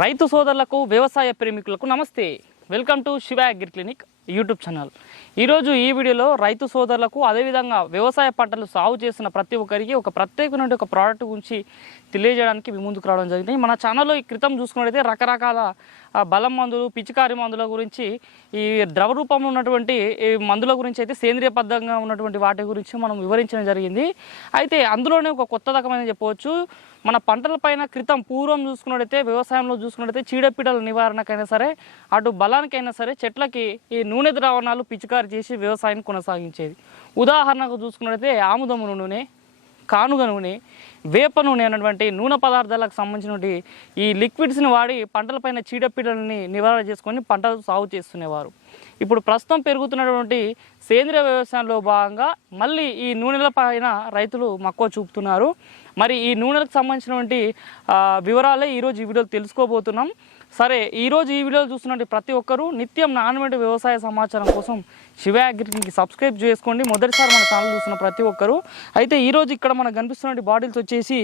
రైతు సోదరులకు వ్యవసాయ ప్రేమికులకు నమస్తే. Welcome to Shiva agri clinic. YouTube channel. ఈరోజు ఈ వీడియోలో రైతు సోదరులకు అదేవిధంగా వ్యవసాయ పంటలు సాగు చేస్తున్న ప్రతి ఒక్కరికి ఒక ప్రత్యేకమైన ఒక ప్రోడక్ట్ గురించి తెలియజేయడానికి మీ ముందుకు రావడం జరిగింది. మన ఛానల్లో ఈ క్రితం చూసుకున్నట్టయితే రకరకాల బలం మందులు పిచికారి మందుల గురించి ఈ ద్రవ రూపంలో ఉన్నటువంటి ఈ మందుల గురించి అయితే సేంద్రియ బద్ధంగా ఉన్నటువంటి వాటి గురించి మనం వివరించడం జరిగింది. అయితే అందులోనే ఒక కొత్త రకమైన చెప్పవచ్చు. మన పంటలపైన క్రితం పూర్వం చూసుకున్నట్టయితే వ్యవసాయంలో చూసుకున్నట్టయితే చీడపీడల నివారణకైనా సరే అటు బలానికైనా సరే చెట్లకి ఈ నూనె ద్రావణాలు పిచికారి చేసి వ్యవసాయం కొనసాగించేది. ఉదాహరణకు చూసుకున్నట్లయితే ఆముదము నూనె కానుగ నూనె వేప నూనె అనేటువంటి నూనె పదార్థాలకు సంబంధించినటువంటి ఈ లిక్విడ్స్ని వాడి పంటలపైన చీడపీడలని నివారణ చేసుకొని పంటలు సాగు చేస్తునేవారు. ఇప్పుడు ప్రస్తుతం పెరుగుతున్నటువంటి సేంద్రియ వ్యవసాయంలో భాగంగా మళ్ళీ ఈ నూనెల పైన రైతులు మక్కువ చూపుతున్నారు. మరి ఈ నూనెలకు సంబంధించినటువంటి వివరాలే ఈరోజు ఈ వీడియోలో తెలుసుకోబోతున్నాం. సరే ఈరోజు ఈ వీడియోలో చూస్తున్నటువంటి ప్రతి ఒక్కరూ నిత్యం నాణ్యమైన వ్యవసాయ సమాచారం కోసం శివ అగ్రికి సబ్స్క్రైబ్ చేసుకోండి. మొదటిసారి మన ఛానల్ చూస్తున్న ప్రతి ఒక్కరూ. అయితే ఈరోజు ఇక్కడ మనకు కనిపిస్తున్న బాటిల్స్ వచ్చేసి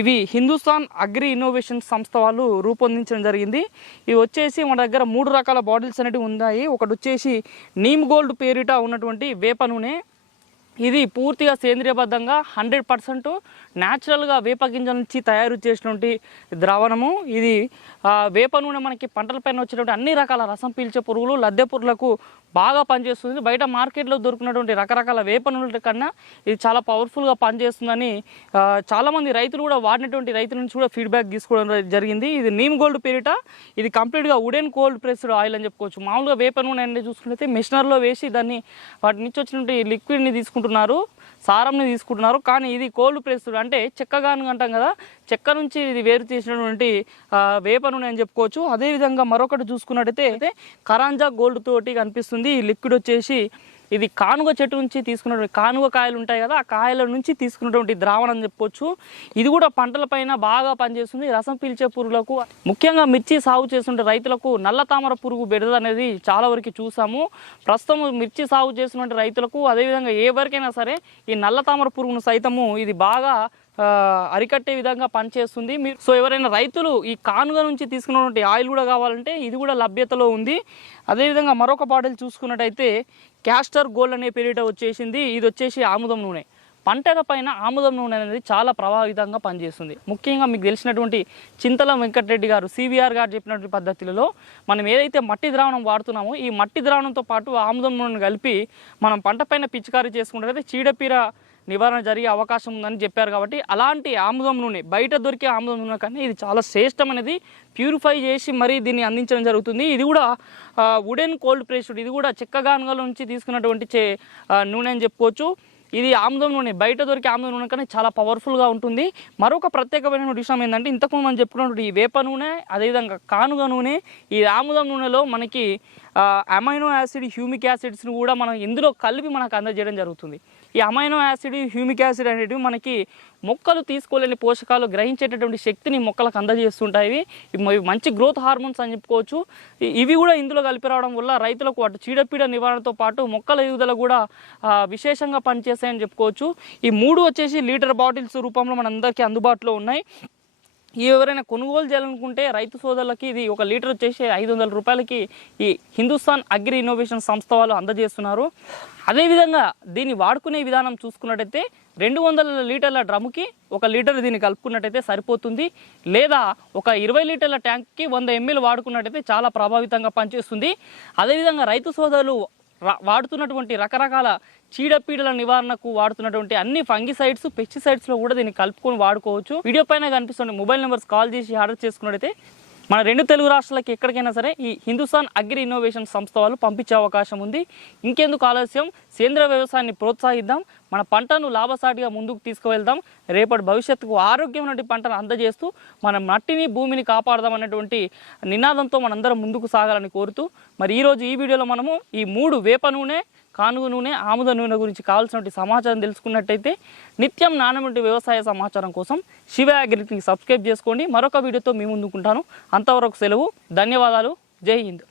ఇవి హిందుస్థాన్ అగ్రి ఇన్నోవేషన్ సంస్థ వాళ్ళు రూపొందించడం జరిగింది. ఇవి వచ్చేసి మన దగ్గర మూడు రకాల బాటిల్స్ అనేవి ఉన్నాయి. ఒకటి వచ్చేసి నీమ్ గోల్డ్ పేరిట ఉన్నటువంటి వేప నూనె ఇది పూర్తిగా సేంద్రియబద్ధంగా హండ్రెడ్ పర్సెంట్ న్యాచురల్గా వేప గింజల నుంచి తయారు చేసినటువంటి ద్రావణము. ఇది వేప నూనె మనకి పంటలపైన వచ్చినటువంటి అన్ని రకాల రసం పీల్చే పురుగులు లద్దె పురుగులకు బాగా పనిచేస్తుంది. బయట మార్కెట్లో దొరికినటువంటి రకరకాల వేప నూనెల కన్నా ఇది చాలా పవర్ఫుల్గా పనిచేస్తుందని చాలామంది రైతులు కూడా వాడినటువంటి రైతుల నుంచి కూడా ఫీడ్బ్యాక్ తీసుకోవడం జరిగింది. ఇది నీమ్ గోల్డ్ పేరిట ఇది కంప్లీట్గా వుడెన్ కోల్డ్ ప్రెస్డ్ ఆయిల్ అని చెప్పుకోవచ్చు. మామూలుగా వేప నూనె అనేది చూసుకుంటే మిషనర్లో వేసి దాన్ని వాటి నుంచి వచ్చినటువంటి లిక్విడ్ని తీసుకుంటున్నారు సారంని తీసుకుంటున్నారు. కానీ ఇది కోల్డ్ ప్రెస్డ్ అంటే చెక్కగాను అంటాం కదా చెక్క నుంచి ఇది వేరు చేసినటువంటి వేప నూనె అని చెప్పుకోవచ్చు. అదేవిధంగా మరొకటి చూసుకున్నట్టయితే కరాంజా గోల్డ్ తోటి కనిపిస్తుంది. ఈ లిక్విడ్ వచ్చేసి ఇది కానుగ చెట్టు నుంచి తీసుకున్నటువంటి కానుగ కాయలు ఉంటాయి కదా ఆ కాయల నుంచి తీసుకున్నటువంటి ద్రావణం అని ఇది కూడా పంటలపైన బాగా పనిచేస్తుంది. రసం పీల్చే పురుగులకు ముఖ్యంగా మిర్చి సాగు చేస్తుంటే రైతులకు నల్ల తామర పురుగు బెడద అనేది చాలా వరకు చూసాము. ప్రస్తుతం మిర్చి సాగు చేసినటువంటి రైతులకు అదేవిధంగా ఏ వరకైనా సరే ఈ నల్ల తామర పురుగును సైతము ఇది బాగా అరికట్టే విధంగా పనిచేస్తుంది. మీరు సో ఎవరైనా రైతులు ఈ కానుగ నుంచి తీసుకున్నటువంటి ఆయిల్ కూడా కావాలంటే ఇది కూడా లభ్యతలో ఉంది. అదేవిధంగా మరొక బాటిల్ చూసుకున్నట్టయితే క్యాస్టర్ గోల్డ్ అనే పేరిట వచ్చేసింది. ఇది వచ్చేసి ఆముదం నూనె. పంటల పైన ఆముదం నూనె అనేది చాలా ప్రభావితంగా పనిచేస్తుంది. ముఖ్యంగా మీకు తెలిసినటువంటి చింతల వెంకటరెడ్డి గారు సిబిఆర్ గారు చెప్పినటువంటి పద్ధతులలో మనం ఏదైతే మట్టి ద్రావణం వాడుతున్నామో ఈ మట్టి ద్రావణంతో పాటు ఆముదం నూనెను కలిపి మనం పంట పైన పిచికారీ చేసుకుంటే చీడపీర నివారణ జరిగే అవకాశం ఉందని చెప్పారు కాబట్టి అలాంటి ఆముదం నూనె బయట దొరికే ఆముదం నూనె కన్నా ఇది చాలా శ్రేష్టం అనేది ప్యూరిఫై చేసి మరీ దీన్ని అందించడం జరుగుతుంది. ఇది కూడా వుడెన్ కోల్డ్ ప్రెస్డ్ ఇది కూడా చెక్కగానుగల నుంచి తీసుకున్నటువంటి చే నూనె అని చెప్పుకోవచ్చు. ఇది ఆముదం నూనె బయట దొరికే ఆముదం నూనె కన్నా చాలా పవర్ఫుల్గా ఉంటుంది. మరొక ప్రత్యేకమైన విషయం ఏంటంటే ఇంతకుముందు మనం చెప్పుకున్నటువంటి ఈ వేప నూనె అదేవిధంగా కానుగ నూనె. ఈ ఆముదం నూనెలో మనకి అమైనో యాసిడ్ హ్యూమిక్ యాసిడ్స్ని కూడా మనం ఇందులో కలిపి మనకు అందజేయడం జరుగుతుంది. ఈ అమైనో యాసిడ్ హ్యూమిక్ యాసిడ్ అనేటివి మనకి మొక్కలు తీసుకోలేని పోషకాలు గ్రహించేటటువంటి శక్తిని మొక్కలకు అందజేస్తుంటాయి. ఇవి మంచి గ్రోత్ హార్మోన్స్ అని చెప్పుకోవచ్చు. ఇవి కూడా ఇందులో కలిపి రావడం వల్ల రైతులకు అటు చీడపీడ నివారణతో పాటు మొక్కల ఎదుగుదల కూడా విశేషంగా పనిచేస్తాయని చెప్పుకోవచ్చు. ఈ మూడు వచ్చేసి లీటర్ బాటిల్స్ రూపంలో మనందరికీ అందుబాటులో ఉన్నాయి. ఎవరైనా కొనుగోలు చేయాలనుకుంటే రైతు సోదరులకి ఇది ఒక లీటర్ వచ్చేసి ఐదు వందల రూపాయలకి ఈ హిందుస్థాన్ అగ్రి ఇన్నోవేషన్ సంస్థ వాళ్ళు అందజేస్తున్నారు. అదేవిధంగా దీన్ని వాడుకునే విధానం చూసుకున్నట్టయితే రెండు వందల లీటర్ల డ్రమ్కి ఒక లీటర్ దీన్ని కలుపుకున్నట్టయితే సరిపోతుంది. లేదా ఒక ఇరవై లీటర్ల ట్యాంక్కి వంద ఎంఎల్ వాడుకున్నట్టయితే చాలా ప్రభావితంగా పనిచేస్తుంది. అదేవిధంగా రైతు సోదరులు వాడుతున్నటువంటి రకరకాల చీడపీడల నివారణకు వాడుతున్నటువంటి అన్ని ఫంగిసైడ్స్ పెస్టిసైడ్స్లో కూడా దీన్ని కలుపుకొని వాడుకోవచ్చు. వీడియో పైన కనిపిస్తున్న మొబైల్ నెంబర్స్ కాల్ చేసి ఆర్డర్ చేసుకున్నట్టయితే మన రెండు తెలుగు రాష్ట్రాలకి ఎక్కడికైనా సరే ఈ హిందుస్థాన్ అగ్రి ఇన్నోవేషన్ సంస్థ వాళ్ళు పంపించే అవకాశం ఉంది. ఇంకెందుకు ఆలస్యం? సేంద్రియ వ్యవసాయాన్ని ప్రోత్సహిద్దాం. మన పంటను లాభసాటిగా ముందుకు తీసుకువెళ్దాం. రేపటి భవిష్యత్తుకు ఆరోగ్యమైనటువంటి పంటను అందజేస్తూ మన మట్టిని భూమిని కాపాడదాం అనేటువంటి నినాదంతో మనందరం ముందుకు సాగాలని కోరుతూ మరి ఈరోజు ఈ వీడియోలో మనము ఈ మూడు వేప నూనె కానుగ నూనె ఆముద నూనె గురించి కావాల్సినటువంటి సమాచారం తెలుసుకున్నట్టయితే నిత్యం నాణ్యమైన వ్యవసాయ సమాచారం కోసం శివ అగ్రికి సబ్స్క్రైబ్ చేసుకోండి. మరొక వీడియోతో మీ ముందుకుంటాను అంతవరకు సెలవు. ధన్యవాదాలు. జై హింద్.